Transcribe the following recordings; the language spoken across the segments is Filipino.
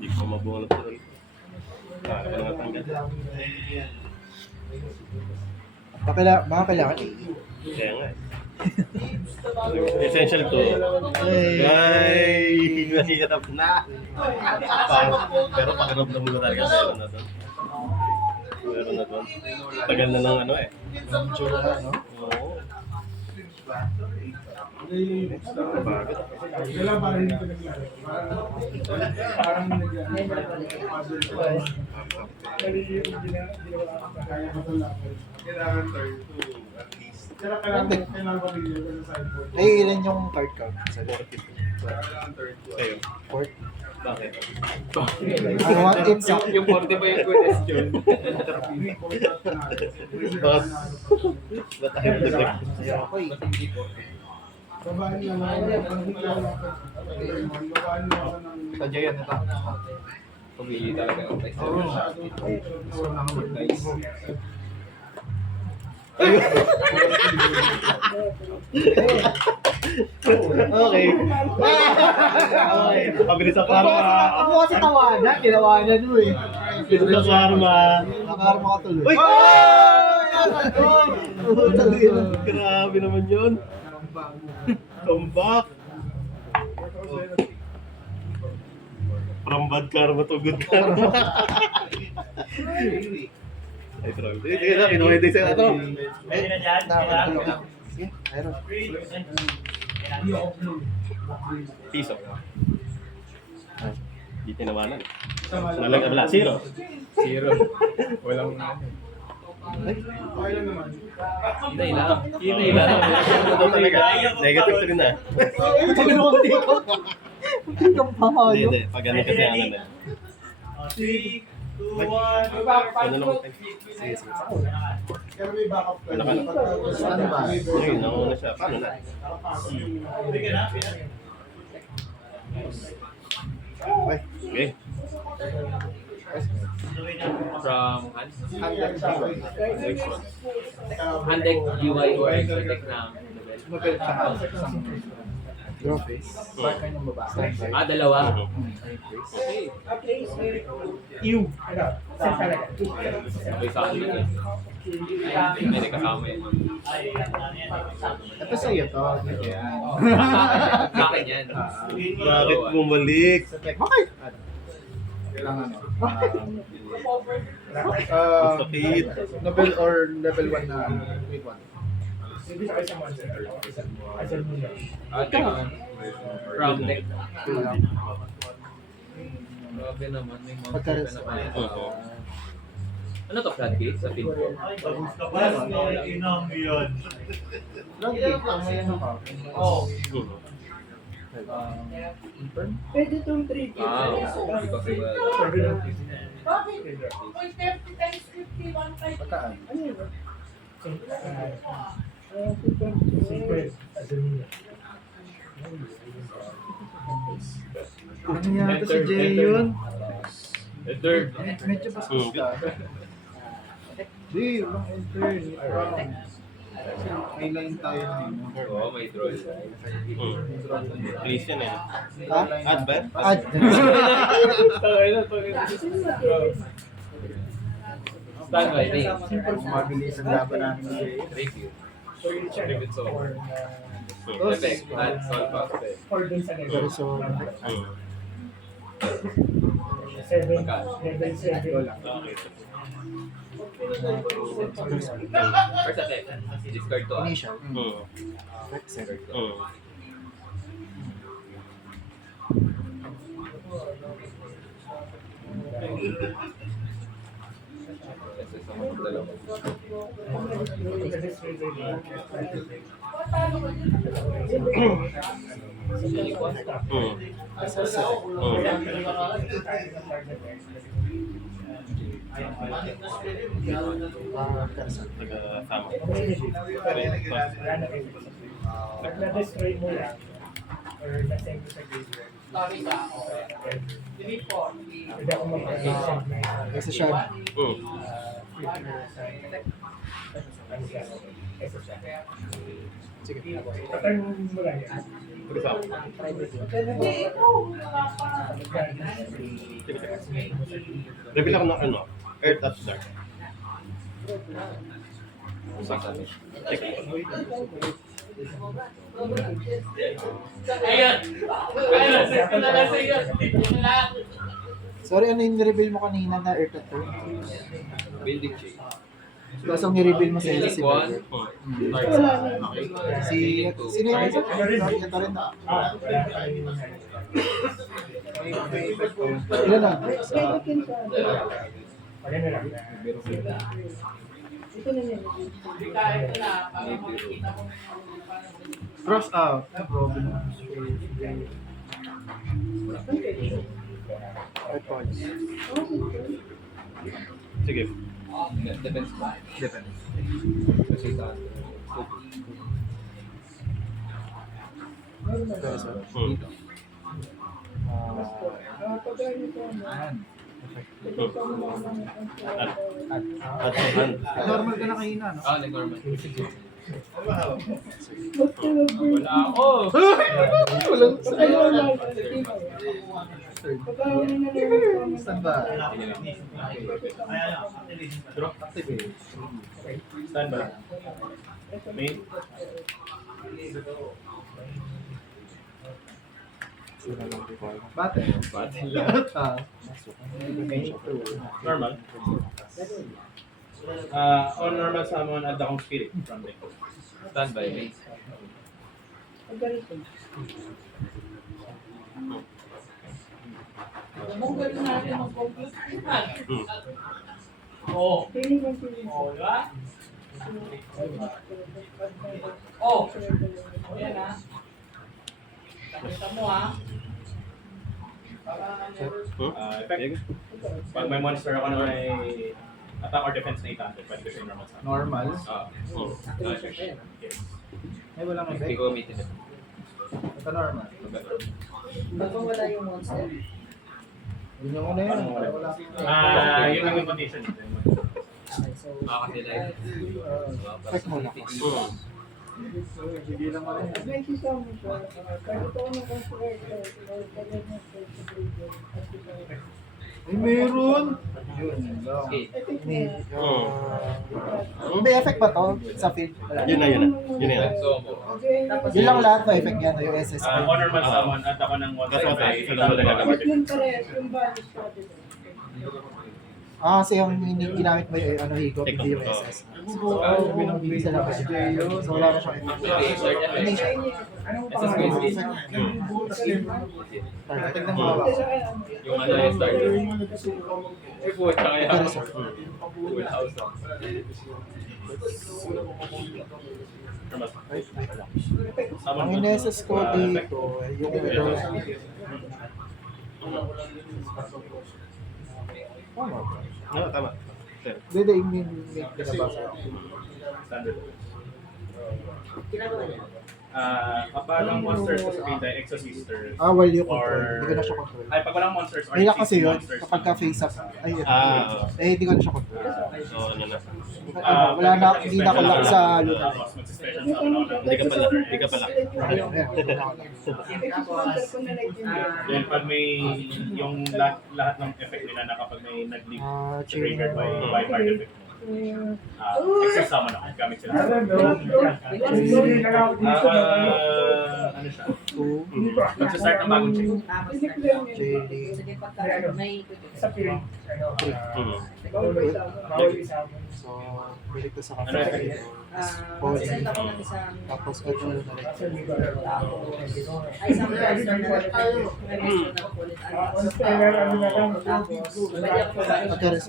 Hindi ko mabunot doon. Kaya ko lang natanggal. Mga kailangan eh. Kaya nga eh. Essential to. Ay. Ay! Mahirap na! Pero pakiramdam mo talaga meron na doon. Meron na doon. Tagal na ng ano eh. No? Oo. Kailan parang hindi ko naglaro. Parang kaya ko ito lang. Kailangan third. At least. Kailangan ko rin yung sideboard. Ay, ilan yung card count? Sa Kailangan third. Sa'yo. court? Bakit? Ano, one team sa... Yung 40 ba yung question? Bakit? Ba't tayo naglag? Ako eh. Babaan na lang. Babaan na lang ng... Sadya yan ito. Pumili talaga ako. Nice. Okay. Okay. Pabilis sa karma. Ako kasi tawanan, ginawanan mo eh. Pabilis sa karma. Nakarma ka tuloy. Uy! Tuloy. Grabe naman yun. Comeback. From bad karma to good karma. Ay, sorry. Sige na, kinuha din sa ato. Meron. Piso. Di tinawanan. Wala, zero. Zero. Walang Okay lang naman. Hinay lang. Hinay lang. Ito talaga. Negative 3 na. Hindi kang pahalo. Hindi. Pag ganun kasi ano na. 3, 2, 1. Ano naman tayo? Sige, sige. Pero may backup ka. Ano ka na? Standby. Ayun, nauna siya. Paano na? Okay. From Handek UI or Exotech na Nobel tsaka draw face. Standby. dalawa. Mhm. Okay. You. Sabay sa akin yun. Ay, may nakasama yun. Ito sa'yo to. Sa akin yan. Bakit bumalik? Bakit? Kailangan Sakit. Nobel or level 1 na week 1. From Tech. Grabe naman. May mga Pagka- na pala. Oo. Ano to, floodgate sa Pinpo? Mhm. Pwede itong 3 Ah, hindi pa sila. Bakit? Uy, 30 times 50, 1.5. Pagkaan. Ano yata si Jay yun? Enter. Medyo bastos ka. Jay, walang enter. May line tayo na yun. Oo, may draw. Please yan eh. Ha? Ad ba? Ad. Standby, Ray. Mabilis ang laban namin ni Jay. Review. Review so. Mhm. Effect. Add, solve, pass. Or dun sa Pero level. so, Mhm. 7. Magkano? Level 7. Okay. First attack. Discard to. initial. Mhm. Second. Mhm. Kasi sa mga dalawa. Mhm. Person. Taga-sama. Pag na-destroy mo yan, or na-send mo sa graveyard, pwede ako mag-send na yun. Kasi siya, Mhm. sige. Paturn mo lang yan. Taga-sama. Hindi, ito. Wala pa. Taga-sama. Reveal ako ng ano, Air Touch Dark. Check. Sorry, ano yung nireveal mo kanina na Earth at Earth? Building change. Tapos ang nireveal mo sa iyo si One. Bagger. Okay. Sino yung isa? Ito rin na. Ilan na? Cross out. Robin. Earth Pods. Sige. Depends ba? Depende. Kasi sa Hmm. Ayan. At hand. Normal ka na kanina, no? nag-normal. Wala ako! Saan ba? Activate. Stand by. Main. Bate. Ah. Normal. On normal summon, add akong spirit from the Standby, mate. Oh. Oh. Ayan ah. Nakita mo ah. effect. Pag may monster ako na may attack or defense na 800, pwede ko siya normal summon. Normal. Yes. Ay, walang Hindi effect. ko gamitin ito. Ito normal. Bago wala yung monster. Yun yung una yun. Parang wala. Wala. Yun lang yung condition. Okay, so... Kasi like... Check mo na. Sige lang ako. Ay, meron! Yun, yun lang. Okay. May effect ba to sa field? Wala. Yun na, yun na. Yun na yun. So, Tapos Yun lang lahat may effect yan, yung SS. On normal summon, add ako ng monster Tapos, by sa normal na gagamit. Kasi yung ginamit mo yung ano, higop, hindi yung SS. So, isa lang kasi. So, wala na siyang effect. Hindi siya. Tignan mo ba? yung ano yung starter. Ay, puta kaya. Full house lang. Ang in-SS ko dito, yung ito. Tama ba? No, tama. Sir. Hindi, yung may pinabasa. Standard. ginagawa niya. Kapag ang monsters ko sabihin tayo Exosister. While you Or... control. Hindi ko na siya control. Ay, pag walang monsters or Kaya kasi existing yun, monsters. kapag ka-face up, ay, Oo. hindi ko na siya control. So, ano na. Wala na, hindi na ako lock sa luta. Tapos mag-special summon ako ng... Hindi ka pala. Hindi ka pala. Ayun, hindi na ako lock. Then pag may yung lahat ng effect nila na kapag may nag-leave triggered by card effect. Extra summon ako gamit sila. Ano siya? 2, Mag-start ng bagong chain. Jelly. Sige, pagka may... So, balik ko sa Ano kapatid. effect? Send ako ng isang... Tapos, ito na rin. Ay, isang monster na nag-pull. May monster na nag-pull it. Tapos, pwede ako kumain. Pagkares.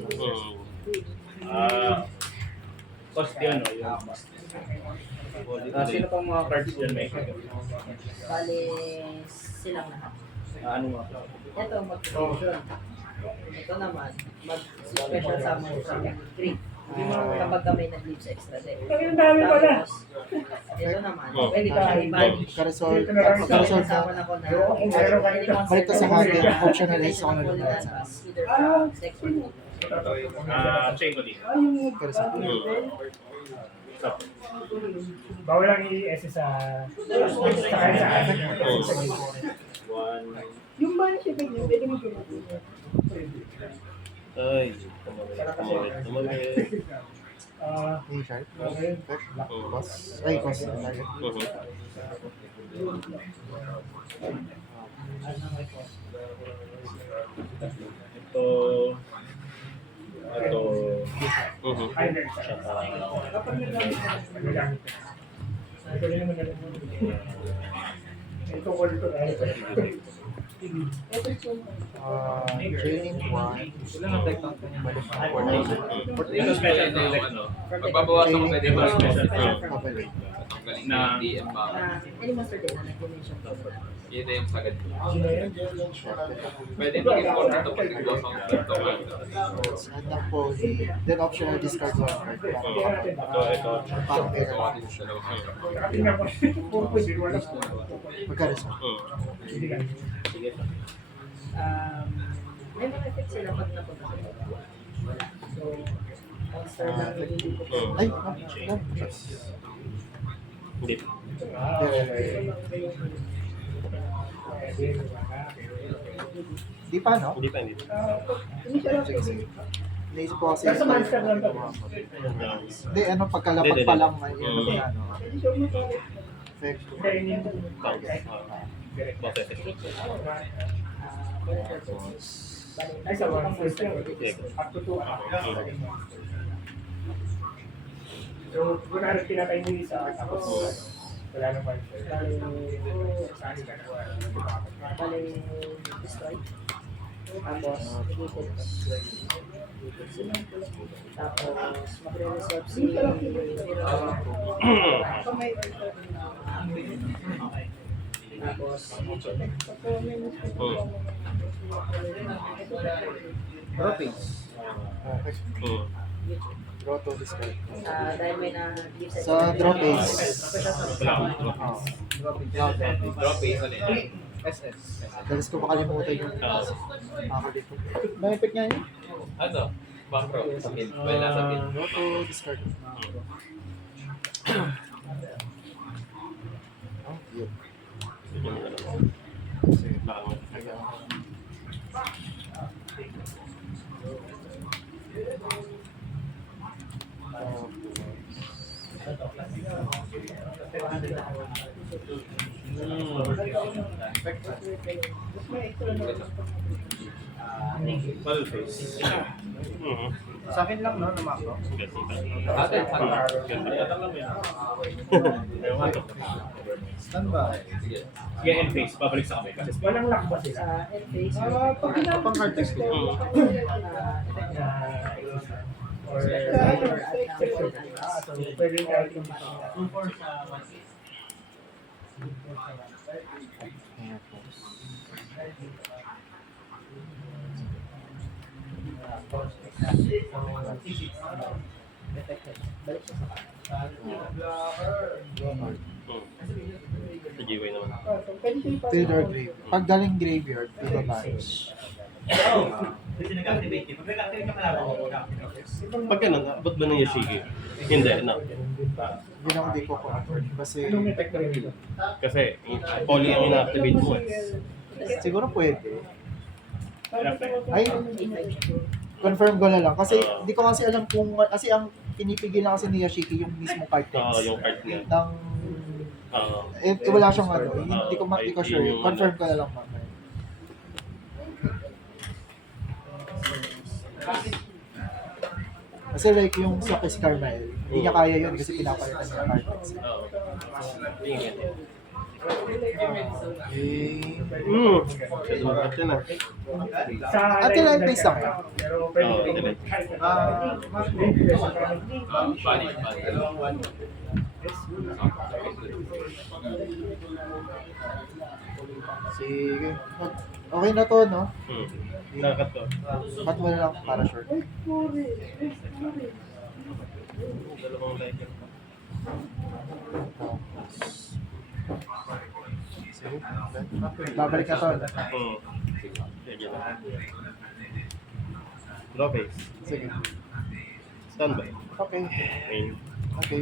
Cost yun, no? Sino pang mga cards dyan may effect? Bale, silang lahat. Ano mga? Ito, mag-fusion. Ito naman, mag-special summon sa 3. Kapag kami nag-leave sa extra deck. Tapos, ito naman, pwede ka i-body. Pagkaresol. Tapos, Pagkaresol summon na. ako na Balik ko sa hunting. Optionalize ako na lumayan sa either from deck or no. Chain ko dito. Pagkaresol. Bawal lang i-SS sa One. Yung ban shipping niya, pwede mo gamitin. Ay, tumawid. A sharp. Effect. Boss. Ay, boss. Target. Ito, Ay, next. Magagamit. Ito rin naman galing mo. Ito ko dito. Training 1. ito special project, no? Magbabawasan ko pwede ba? Pabalik. Galing Na- na DM ba? Any monster din na nag-dimension to. Yun na yung sagad. Sino yan? Pwede mag-import ito pag nagbawas ang ito. Add ng poly. Then optional discard 1 card. Ito. Parang error. Automatic sa dalawang hanggang. Tingnan ko. Purpose, di ko alam. Magkano sa? Hindi ka. Sige. May mga effects sila pag napunta sa iba. Wala. So, monster lang hindi ko po. Ay, Hindi. di pa, no? Hindi pa, hindi. Sige, sige. Naisip ko kasi Nasa monster lang to. Hindi, ano, pagkalapag pa lang may ano, ano. Effect. Kaya hindi mo. Ay, sa one first lang. Up to 2 hours. So, kunwari pinatay mo yung isa, tapos wala naman. Saan ka na? Bale, destroy. Tapos, deleted. Tapos, magre-resolve si tapos, Draw phase. Draw to discard. dahil may na-give Sa draw phase. Drop base ulit. SS. Dalas ko makalimutan yung makakalikot. May effect niya yun? Ano? Backrow. Sa mid. Wala sa mid. Draw to discard. Oh, yun. Ball face. Sa akin lang, no, na macro. Atin, Standby. Sige. Sige, end face. Babalik sa kami. Kasi Walang lock ba sila? end phase. Pag pang hard text ko. Or section. So, pwede nga itong Balik siya sa Sa GY naman. Field or grave. Pag galing graveyard, ibabanish. Pag ganun, abot ba ng Yoshiki? Hindi, no. Yun ang hindi ko confirm. Kasi anong effect na rin dito? Kasi, poly ang ina-activate mo eh. siguro pwede. Ay, A5 siya. confirm ko na lang. Kasi hindi ko kasi alam kung, kasi ang pinipigil na kasi ni Yoshiki yung mismo card Oo, text. yung card niya. Ng, wala siyang ano. Hindi ko Ay, sure. yun yung Confirm ko na lang mamaya. Kasi like yung sa Kiss Carmel, hindi niya kaya yun kasi pinapalitan niya card text. Oo. Tingin. Okay. Sulat yun ah. Until end phase lang. Pero pwede Oo, rin. delete. Balik. Sige. Okay na to, no? Nakakat to. Cut mo na lang para short. Dalawang lighter. Sige. Babalik na to. Sige lang. Draw face. Sige. Standby. Okay. Main. Okay.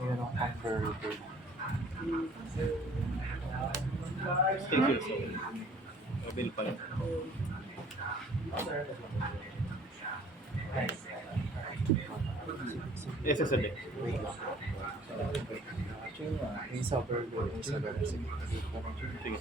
Ayan ang converter. 6 years old. Reveal pa lang. SSD. Wait lang. Yung sa burger, yung sa burger. Sige. Sige.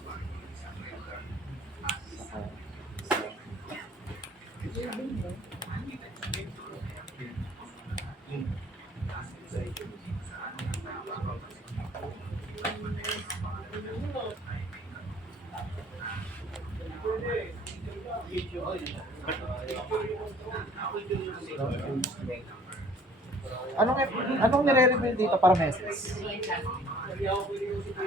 Saka, anong nire-reveal dito para meses?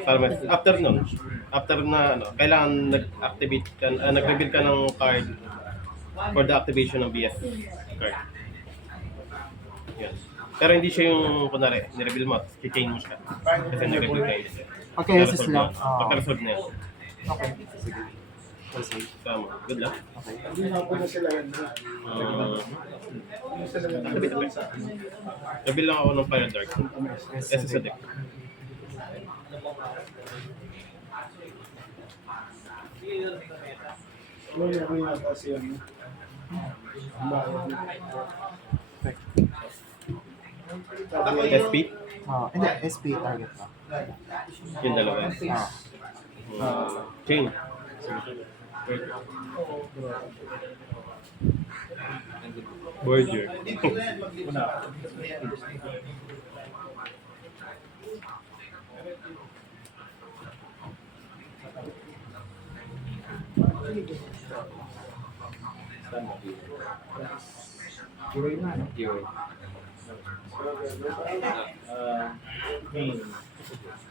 Para after nun, after na ano, kailangan nag-activate ka, nag-reveal ka ng card for the activation ng BS card. Yan. Pero hindi siya yung, kunwari, nireveal mo, i-chain mo siya. Kasi nag-reveal kayo siya. Pagka-SS lang. Pagka-resolve na yan. Okay. Sige. Sige. Tama. Good luck. Okay. Hindi na po na sila yan. Reveal lang ako ng Fire Dark. SSD. Wala ko yung kasi yan. SP? Hindi, SP target pa. Yung dalawa. Chain. Border.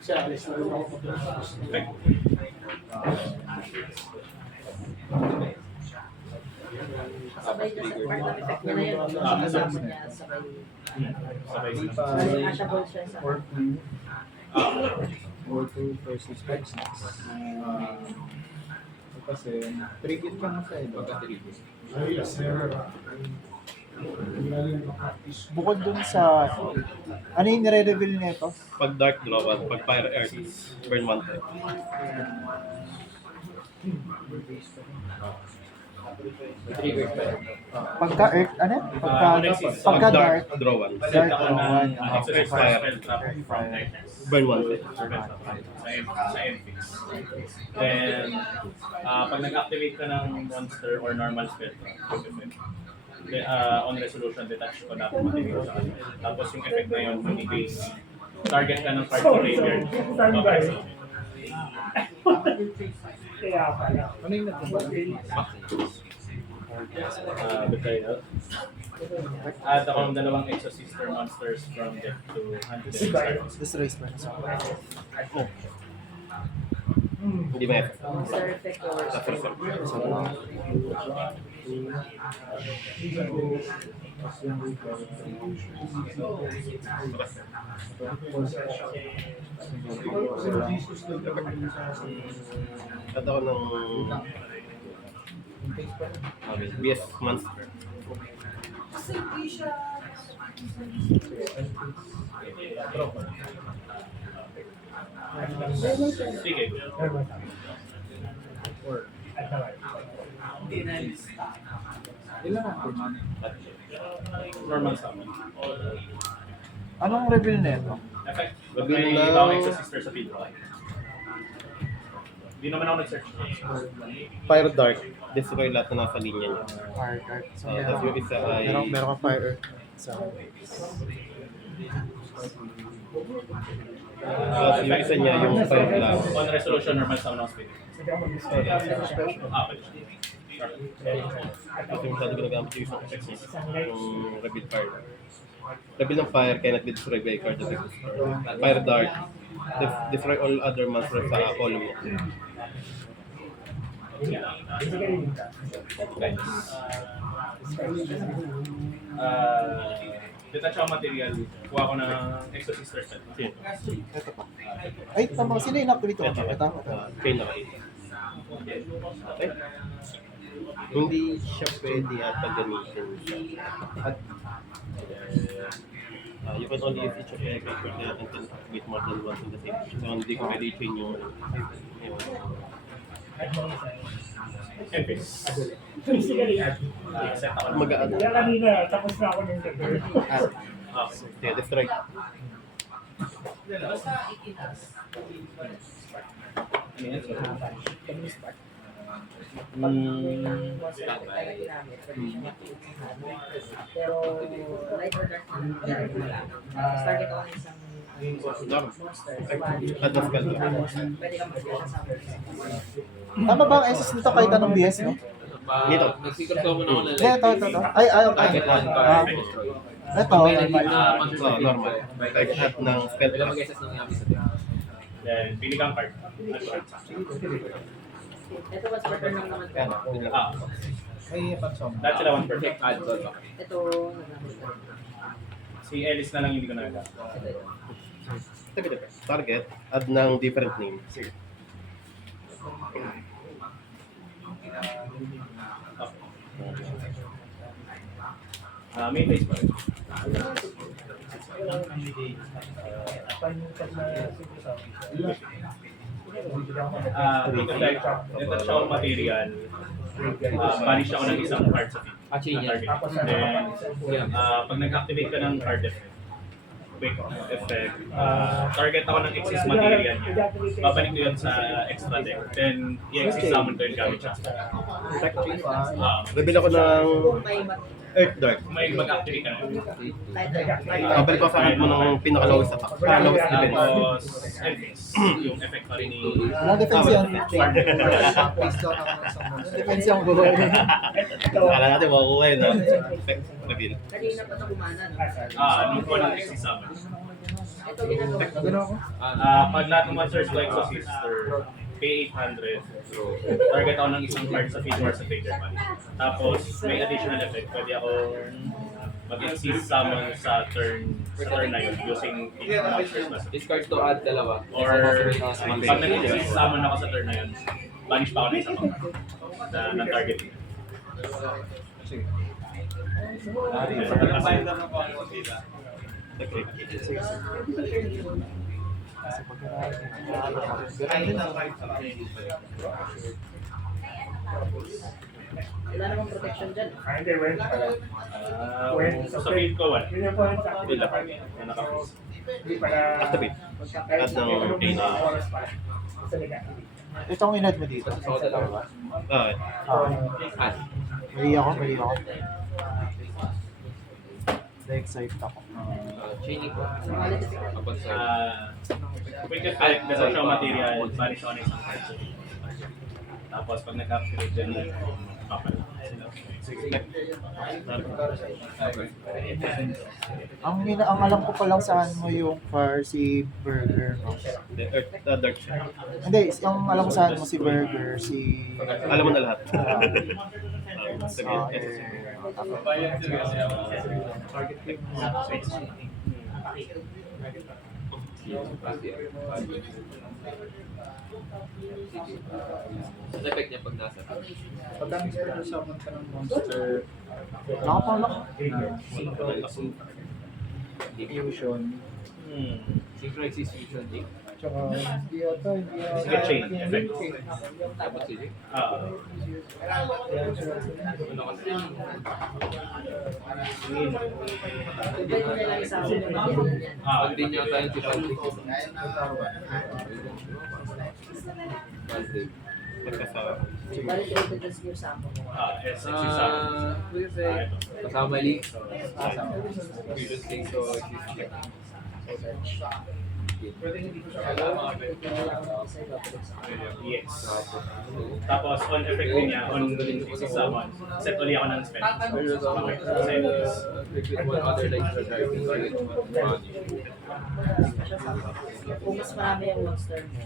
Siya, alis na rin ako. Sabay na sa part ng effect niya na yun. Kasama niya, sabay. Sabay na. Ashable siya sa Or two versus 5 snacks. Kasi, trigger ka na sa iba. Ay, yes, sir. Bukod dun sa... Ano yung nire-reveal nito? Pag Dark Draw 1, pag Fire Earth, burn 1 time. Pagka Earth, ano? Pagka Dark, Draw 1. Dark Ako Draw na 1. exercise spell trap from nightmares. Burn 1 time. Sa MFix. Then, pag nag-activate ka ng monster or normal spell trap, on resolution, detach ko na automatic sa kanya. Tapos yung effect na yun, magiging target ka ng card sa graveyard. Okay. Kaya pala. Ano yung nagkabali? Betrayal. At ako ng dalawang Exosister monsters from death to hand to death. Destroy spell. Oh. Hindi may effect. monster effect or After spell. At ako ng BS monster. Kasi hindi siya... Sige. Ilan ako? Normal summon. Anong reveal nito? Effect. Reveal May na- ibang Exosister sa video. Hindi naman ako nag-search. Fire Dark, destroy lahat na nasa linya niya. Fire card. So, Tapos yung isa ay... meron kang Fire Earth. So, Tapos yung isa niya yung Fire Blast. On resolution, normal summon ng spirit. Pwede. Kasi masyado ginagamit yung isang effect niya. Yung Reveal Fire. Reveal ng Fire cannot be destroyed by a card that exists. Fire Dark, destroy all other monsters sa column mo. Detach ako material. Kuha ko ng Exosister set. ito pa. Ay, tama. Sino yung inactivate ko? Ito. Chain na kayo. Okay. Hindi siya pwede at gamitin siya. At You can only use each of the effect for that and can activate more than once in the same. So hindi ko pwede i-chain yung Empis. Basically, Set ako ng mag-add. kaya kanina, tapos na ako ng trigger. Okay. Yeah, destroy. Ano yan? Pero light or dark target ako ng isang monster. Add the spell. Pwede kang mag-special summon. Tama ba ang SS nito kahit anong BS, no? Dito. Nag-secret summon ako ng Hindi, ito. Ay, Target one, ah, target destroy. ito. May naging monster Oh, normal. Add ng spell. Ilang mag-SS ng Yami sa team. Then, pili kang card. Ito was per turn lang naman ko. Ah, May pansong. lahat sila 1 per deck. Add to. Ito, nagamit ko. Si Ellis na lang hindi ko nagagamit. Ito. Target, add ng different name. May face pa rin. Dito like, ito siya ang material. Banish ako ng isang card sa feed. Chain yan. Then, pag nag-activate ka ng card quick effect, target ako ng excess material niya. Babalik ko yun sa extra deck. Then, i-excess summon ko yun gamit siya. Reveal ako ng Kung may Earth Dark. Kung may mag-activate ka na. Babalik ko sa hand mo ng pinaka-lowest attack. Lowest defense. Tapos, Elvis, yung effect pa rin ni... Walang defense yan. Face down ako ng isang monster. Defense yung buhay. Akala natin makukuha yun, no? Effect. Reveal. Kanina pa ito kumana, no? Nung ko ng excess summon. Ito ginagawa. Pag lahat ng monsters like sa sister, pay 800. Target ako ng isang card sa feed or sa trader man. Tapos, may additional effect. Pwede ako mag-exceed summon sa turn na yun using monsters na. Discard to add dalawa. Or, pag nag-exceed summon ako sa turn na yun, banish pa ako ng isang card na target. Wala namang protection dyan. Hindi, well, Sa feed ko, wala. yun yung point sa akin. Wala pa rin. Naka-freeze. Hindi pala... Activate. Kahit Add ng anong pain. oras pa. Basta nag-activate. Ito ang inad mo dito. Soda lang ba? Ah, Add. mali ako. Na-excite ako. Chaining ko. Kapag sa... Quick effect, nasa siya material, banish ako ng isang card sa feed. Tapos pag nag-activate din, papala. Ang alam ko pa lang saan mo yung car si Burger. No? The Earth Dark siya. Hindi, ang alam ko saan mo si Burger, si... Alam mo na lahat. Ang effect niya pag nasa. Pag ang special summon ka ng monster, Nakapalak. fusion, Synchro execution link. tsaka hindi yata. Sige, chain effect. Dapat sili. Ano kasi? Pwede mo nilang isama mo na yan. Pag din niya tayo si Patrick. Patrick. Magkasama. Balik ito dyan sa sample mo. Excess summon. Pwede say, kasama link. Fusion link so Yes. Tapos on effect din niya, on excess summon, set ulit ako ng spell. with one other like the driving Kung mas marami yung monster mo,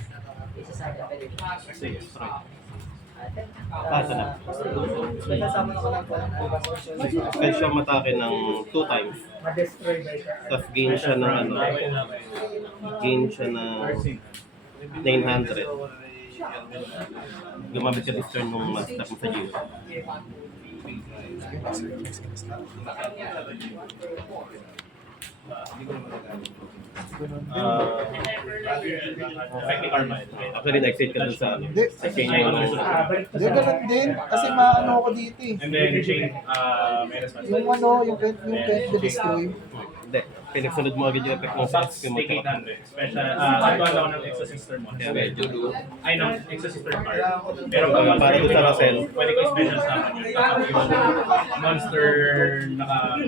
isa sa akin pwede mo. Sige, strike. Ito na. Special summon ako ng Spell siya matake ng 2 times. Ma-destroy ba ito? Tapos gain siya ng ano. Gain siya ng 900. Gumamit ka this turn ng master mo sa Geo. Hindi ko naman nagagamit. Ganun. Effect ni Karma. Actually, na-excite ka dun sa ano. Hindi. Sa chain Ay, yung ano, resolution. Balik to Hindi, sa... ganun din. Kasi maano ako dito eh. And then, chain, may response. Yung ano, yung can't be destroy. Hindi. Pinagsunod mo agad yung effect ng Box, six yung take magkakaroon. 800. Special, actual ako ng Exo Sister mo. Ay, ng Exo Sister card. Pero kung Para doon sa Russell. pwede ko special summon yun. Tapos yung monster naka,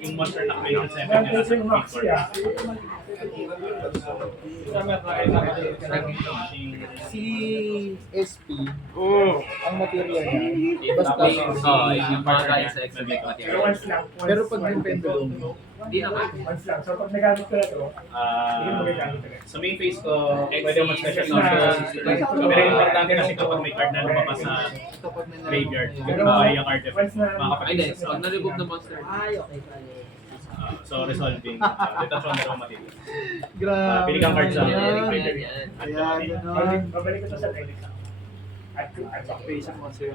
yung monster naka-mention sa effect nila sa yung max card. niya. Si SP, ang material niya, basta yung mga guys sa exhibit Pero material. once lang. Once, pero pag yung pendulum, Hindi naman. Once lang. So pag nagamit ko na to, hindi mo gagamit ulit. Sa main phase ko, pwede mo mag-special summon. Pero importante kasi kapag may card na lumabas sa graveyard, ay yung artifact, Once na... Ay, makakapag hindi. Pag na-remove ng monster, Ay, okay, bali. so resolving, detach on the raw material. grabe. Pili kang card sa Yan. graveyard. Kaya gano'n. Babalik ko to sa deck. At Face ang concern.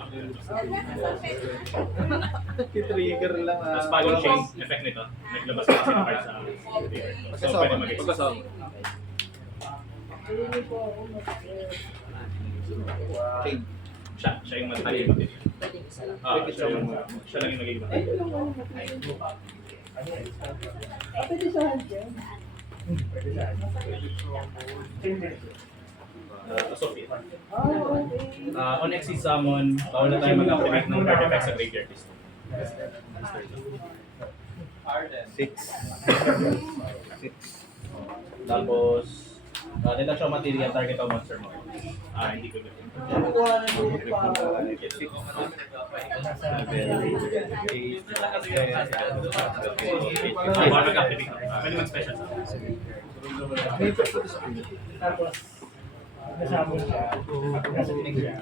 Trigger lang Tapos bagong chain, effect nito, naglabas na kasi ng card sa graveyard. So pwede mag-exit. pagkasama. Siya yung material. Pwede isa lang. Siya lang yung nagiging Pwede sa... Sophie. On exit summon, bawal na tayo mag-activate ng card effect sa graveyard list. 6. Tapos, detach on material, target ang monster mo. Hindi ko gawin. Bawal mag-activate. Pwede mag-special summon. Tapos, nasama siya. At nasa tig siya.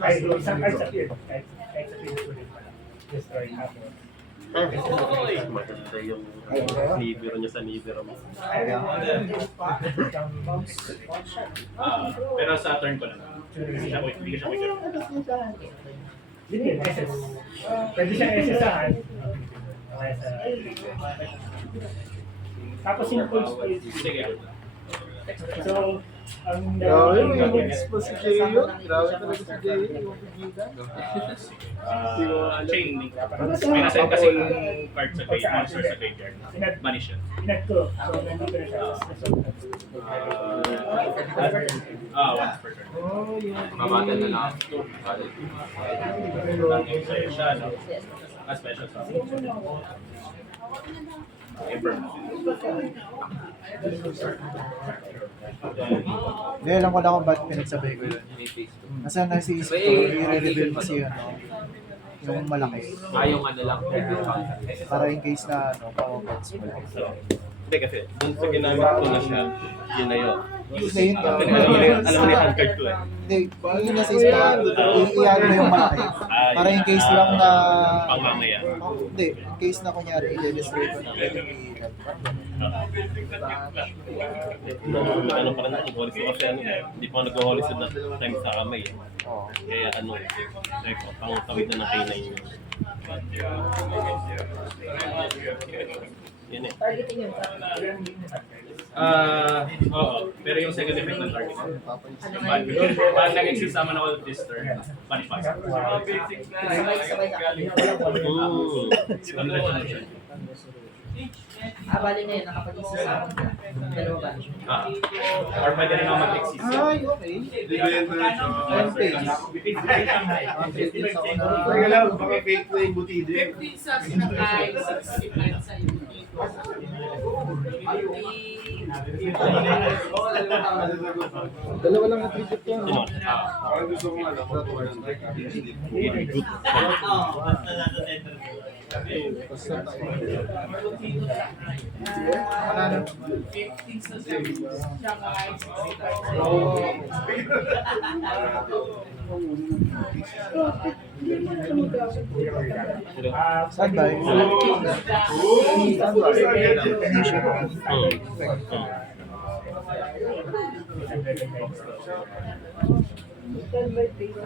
Ay, isang card sa field. Kahit sa field ko rin pala. Destroy tapos. Maganda yung Nibiru niya sa Nibiru mo. Pero sa turn ko lang. Hindi ko siya quick. Hindi, SS. Pwede siyang SS-ahan. Okay, sa... Tapos simple speed. Sige. So, ang Grabe, may moves pa si Jayon. Grabe talaga si Jayon. Yung pigilan. Chain link. May nasa kasi yung card sa graveyard, monster sa graveyard. Banish yun. Pinag ko. So, nandito na siya. Once per turn. Oh, yun. Mabagal na lang. Sa'yo siya, no? Special summon. Hindi, alam ko na kung ba't pinagsabay ko yun. May face ko. Nasaan na si isip ko, i-reveal kasi yun, no? Yung malaki. Yung ano lang. Para in case na, ano, pa-bounce mo. Hindi kasi, dun sa ginamit ko na siya, yun na yun. Kasi yun, Alam mo na yung handcard ko eh. hindi, yun na sa isip ko, i-add mo yung malaki. Para in case lang na, Pangmamaya. hindi, in case na kunyari, i-destroy ko na, Ano pa rin ako, holis ko kasi ano eh. Hindi pa ako nag-holis na time sa kamay eh. Oo. Kaya ano, like, pangtawid na ng K9 yun. Yun eh. Targeting yun. Oo. Pero yung second effect ng target. Yung bad. Pag nag-exist naman ako this turn, banish max. Sabay-sabay na. Ooh. Resolution. Bali ngayon, nakapag-isa sa akin. Dalawa ba? Or pwede rin ako mag-exist. Ay, okay. One page. Teka lang, baka fake na yung butide. 15 subs na kain, 65 sa iyo. Dalawa lang na tribute yun. Sino? Parang gusto ko nga lang. Manalo. 15 sa subs. Siya kain, 65. Standby.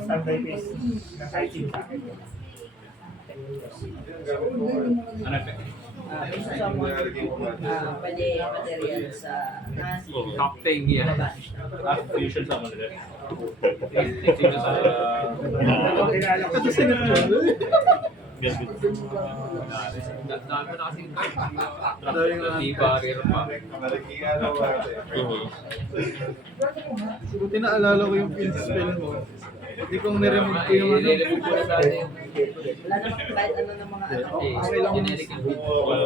Standby pace ng kahit sino sa akin. Ano effect? Based on someone, pwede material sa nas, Top 10 yan. Fusion sa mga nila. Sino sa... Kilala ko. Good, good. Dami na kasing di barrier pa. Buti naalala ko yung field spell mo. Hindi kong niremove ko yung ano. Nire-remove ko na dati. wala naman kahit ano ng mga ano. Okay lang. Generic yung beat.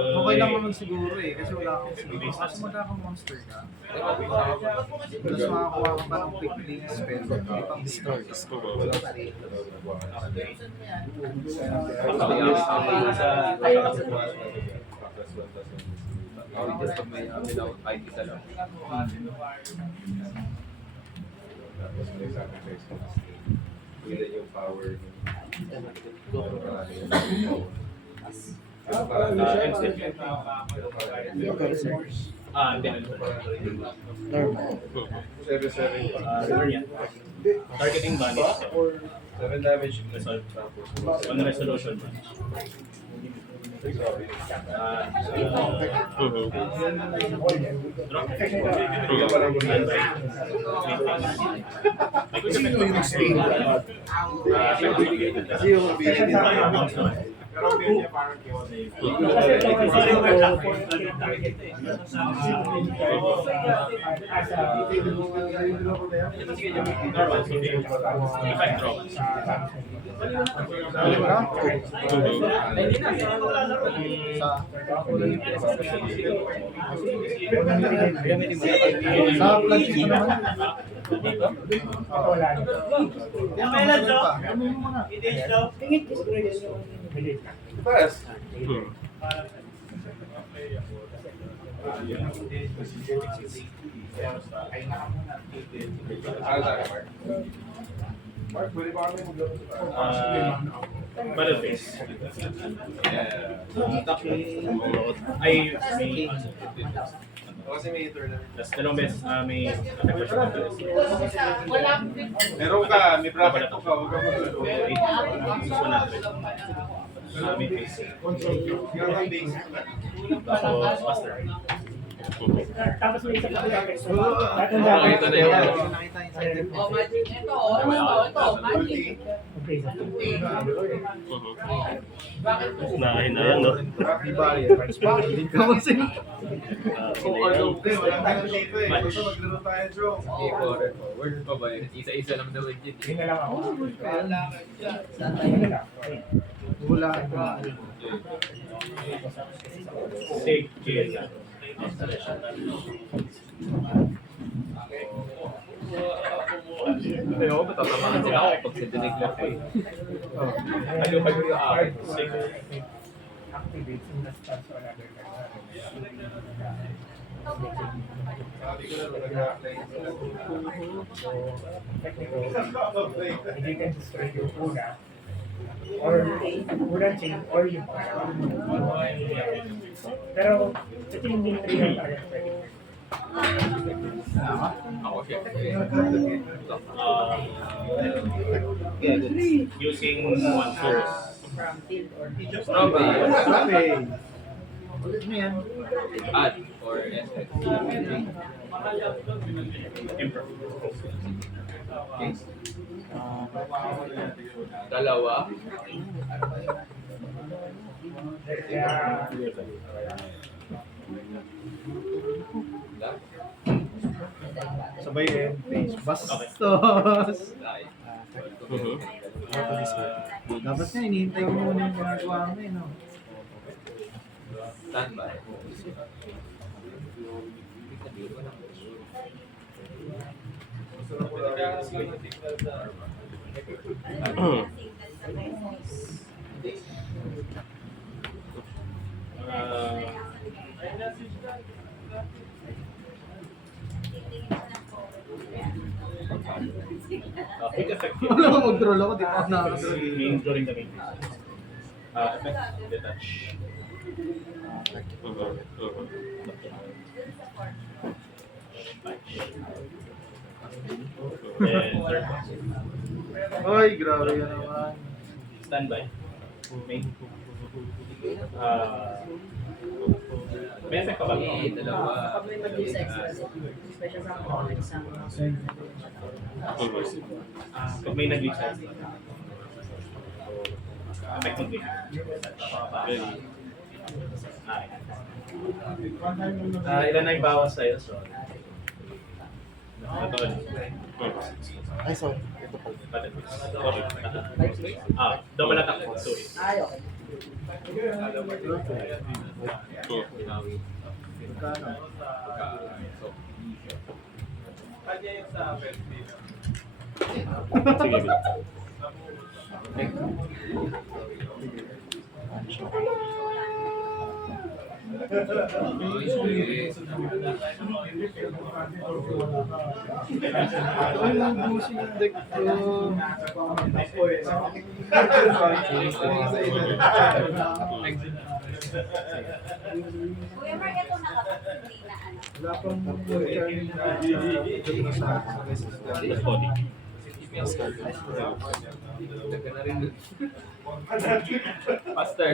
Okay lang naman siguro eh. Kasi wala akong spell. Kasi magkaka-monster ka. Tapos makakuha ka pa ng quick link spell. Hindi pang discard. Just pag may kahit isa lang. Hindi na. Normal. Siguro yan. Targeting banish. 7 damage. Resolve. On resolution man. Drop. Sino yung spell? Kasi yung Pero yun niya parang Effect drop. Sa plug mo naman. wala na. Pass. Mark, pwede ba kami maglaro sa Battle phase. Ay, may kasi may turn. Tapos dalawang beses may attack version ng beses. Wala. Meron ka, may bracket ka, huwag ka maglaro. 100. May phase. Meron kang base. Tapos master. Tapos may isa pa rin. Nakita na yun. Nakita inside the Oh, magic. Ito, magic. Okay. Bakit po? Nakahin na yan, no? Rocky barrier. Hindi ka kasi. Wala tayo dito eh. Gusto maglaro tayo, Joe. Word pa ba yun? Isa-isa lang daw legit. Yun na lang ako. Saan tayo? Yun na lang. Wala. Take kill. Ayoko, matatamaan sila ako pag sindinig lang eh. Ano pa yung akin? Activate in the stance of another technically, hindi can destroy yung una or unang chain or yung pangalawa. Pero ito yung military yung target pwede. Ako syempre. Using one source. From field or Probably, Ulit mo yan. add or SF. Improve. Dalawa. Kaya Sabay eh. Bastos. Nice. Dapat nga, hinihintay ko muna yung ginagawa mo eh, no? Standby. Quick effect. Wala ko mag-draw ako, di pa ako nakaka-draw. Main during the main phase. Effect, detach. And third one. Ay, grabe yan naman. Standby. May may effect pa ba? Kapag may mag-lips extra, special sa mga isang Pag may nag-leak sa effect mo din. Ilan na yung bawas sa'yo? So, ito. Ay, sorry. Ito po. Double attack po. So, ay, okay. Sige, Bill. Ay, nabusin yung deck ko. Kuya Mark, ito nakapag-play na ano. Wala pang charging na Body. Faster.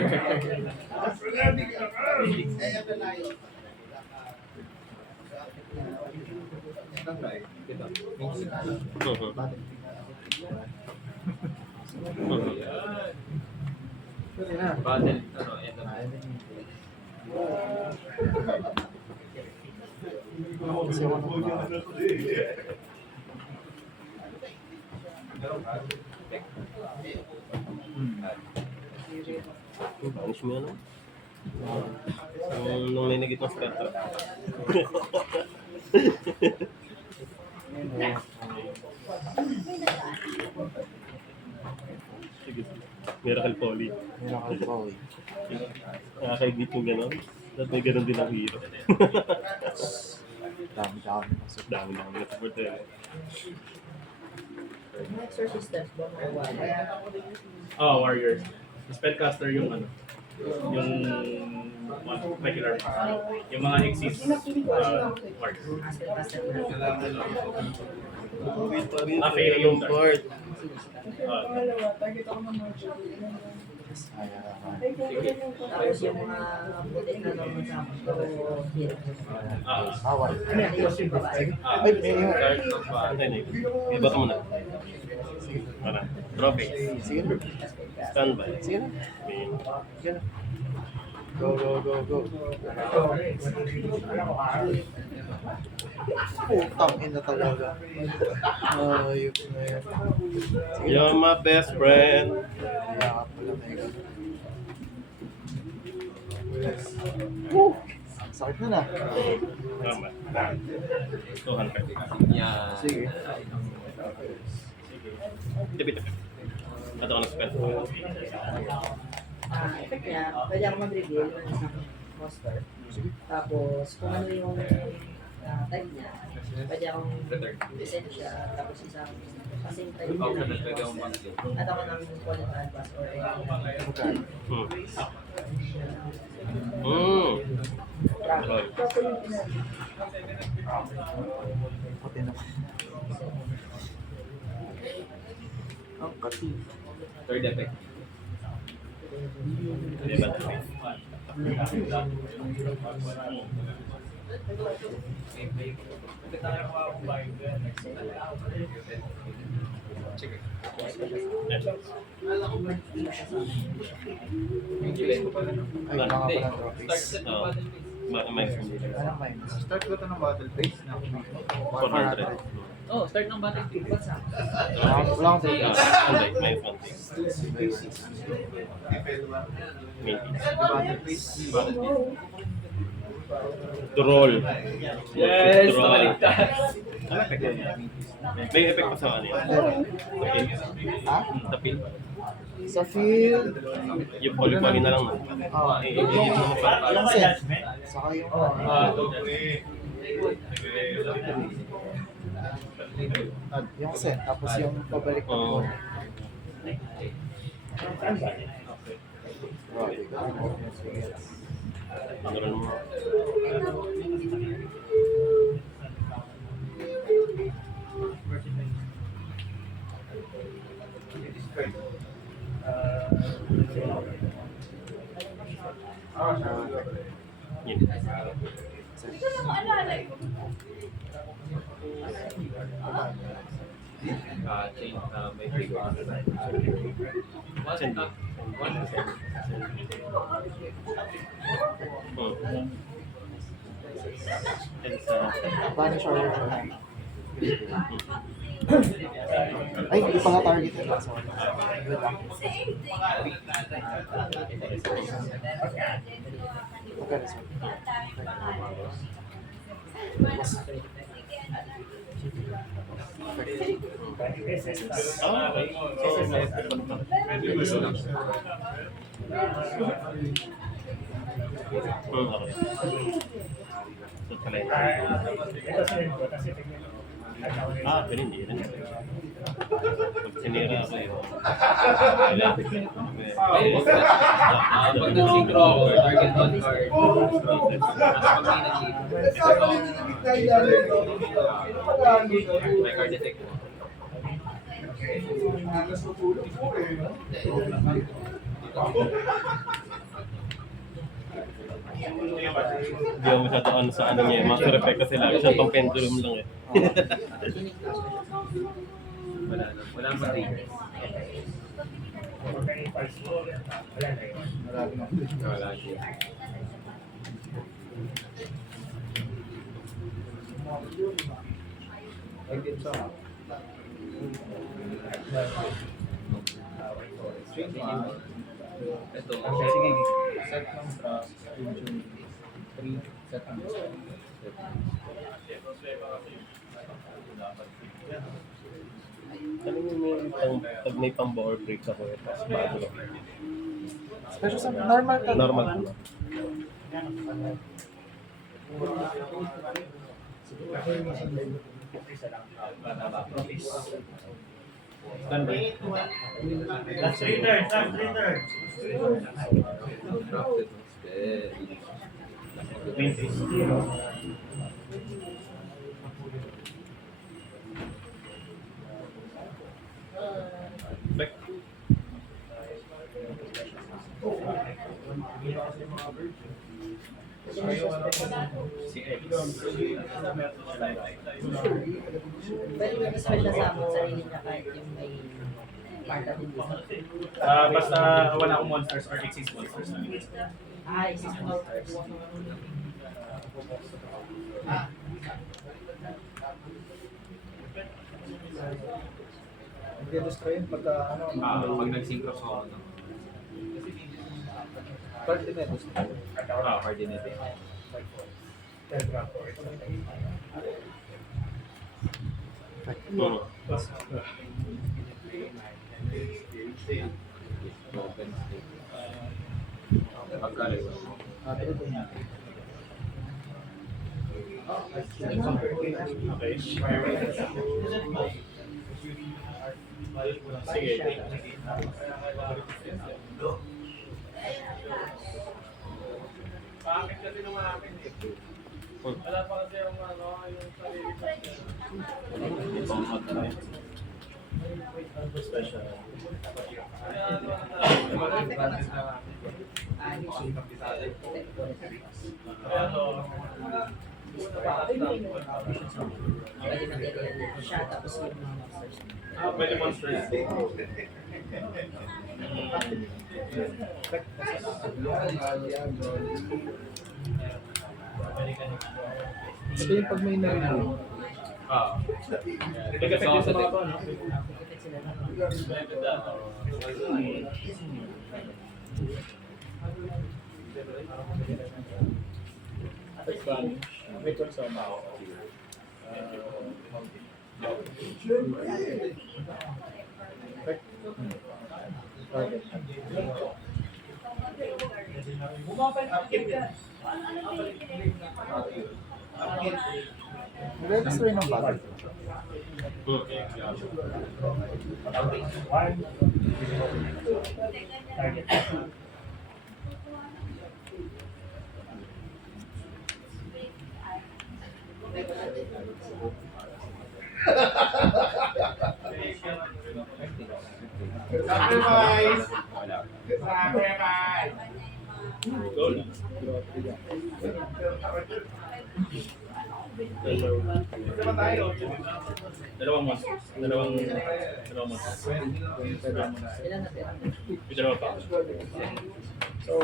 Battle. Ano, ito na. Kasi ako nung Banish mo yan, no? Nung may nagitong spectra. Sige. Miracle Poly. Miracle Poly. Nakakaigit yung gano'n. Dapat may gano'n din ang hero. Dami-dami. Dami-dami na support tayo. Mga exorcist steps ba mga wala? Warriors. Spellcaster yung ano, yung regular, yung mga exist warriors. Fairy yung part. Tapos yung mga putik na naman sa hit. Awal. Ano yan, yung babae? Ay, may Antay. Iba ka muna. Para. Trophy. Sige na. Standby. Sige na. Sige na. Go, go, go, go. Putang ina talaga. Ayup na yan. You're my best friend. Kaya pala mega. Ang sakit na na. Tama. 200. Yan. Sige. Tipid. Ito ko na spell. Effect niya, pwede ako mag-reveal ng isang monster. Tapos, kung ano yung type niya, pwede akong present siya, tapos isang kasing type Ako niya. na pwede akong mag-save. At ako namin yung call and advance or Magkano? Sorry. Pati na. Ang kasi. Third effect. Diba? Sige. Ay, mga Hindi. palang trophies. Start set ng battle phase. May Anong minus? Start ko to ng battle phase na 400. Oh, start ng battle phase. Wala akong trophies. Anday. May something. Maybe. battle phase. Battle phase. To roll. Yes! To roll. Nakaligtas! Ano effect yan? May effect pa sa ano yan? Tapil. Ha? Tapil. Sa field. Yung poly-poly na lang. Ah, I-hit mo pa. yung set. Saka yung yung set. Tapos yung pabalik ng Oo. ball. Pangalaman mo. Change may figure. Send. 1%. And sa... Vanish order siya. Ay, hindi pala target nila. Sorry. Good lang. Okay, sorry. Ah, okay. Okay. So, pala yun. Ito sinend ko, tapos itignan mo. Pero hindi rin. Pag sinira ako yun. Pag nag-synchro ako, target on card. Pag may nag-lead, may card detect mo. Hindi ako masyado ano sa ano niya. Master effect kasi lagi siya pang pendulum lang eh. Wala pa rin. Kung may impulse mo, wala na yun. Wala siya. Ito. Sige, set ng trust, engine 3, set ng Ano yung pag may pang-bower break ako eh. Tapos bago lang. Special sa normal ka. Normal ko. Isa lang. Standby. Last reader, last reader. Drafted. Back. Si X. Pwede mo special summon sarili niya kahit yung may part at hindi. Basta wala akong monsters or exist monsters na. Exist monsters. Nag-destroy yun pagka ano. Pag nag-synchro sa ano. Card din ito. Coordinate. Open state. Pagkaliwa. Pero ito na. Sige. Bakit kasi naman namin eh. Wala pa kasi yung ano, yung sarili Special. Pwede material siya tapos yung mga monsters. Pwede monsters. Ito yung pag may narinig. Kasi sa mga to, no? May persona. Nag-destroy ng bagay. Target. Sacrifice! Sacrifice! Go na. Dalawang monster. Dalawang monster. Ilan na tira? Yung dalawa pa. So,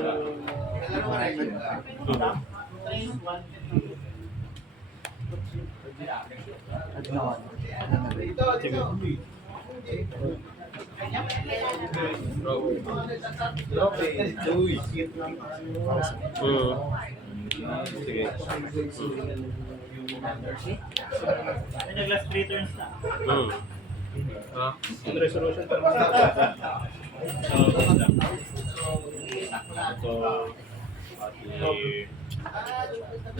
At ginawa niyo. Ano na rin? Sige. Sige. Ay, nag-last 3 turns na. Yung resolution pa naman. So, ito,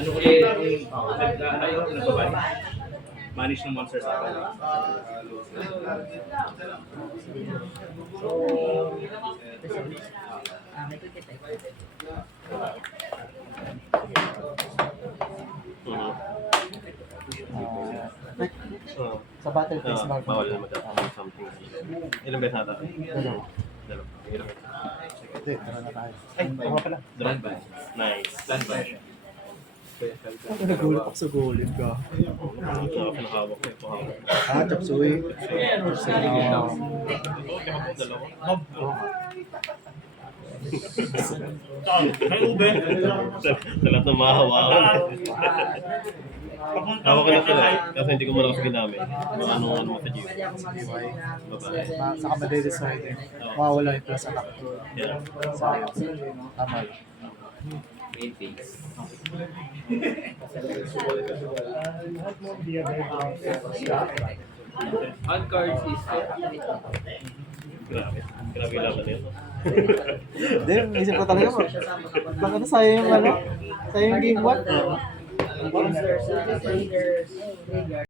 ano ko nagbabahay? Manage ng monster sa akin. May ticket eh. Sa battle phase, bago. Bawal na magkakaroon something. Ilang beses nata? Dalawa. Dalawa. Hindi, tara na tayo. Ay, oo nga pala. Standby. Nice. Standby. Ako nag-goal pa sa goalin ka. Ito, pinakahawak ko. Ito hawak. Ah, chop suey. Dalawa. May ube. Sa lahat ng mahahawakan. Hawak ko na sila eh. Kasi hindi ko malakas ginamit. Ano sa GF. Pwede ako mag-send ng Babae. Saka madedestroy din. Mawawala yung plus attack. Yeah. Sayang. Tama. Main phase. lahat mo hindi available. On cards is Grabe. Grabe yung laban na yun. Hindi, isip ko talaga mo. Baka na sayang yung ano? Sayang yung game 1. Monsters, traders, graveyard.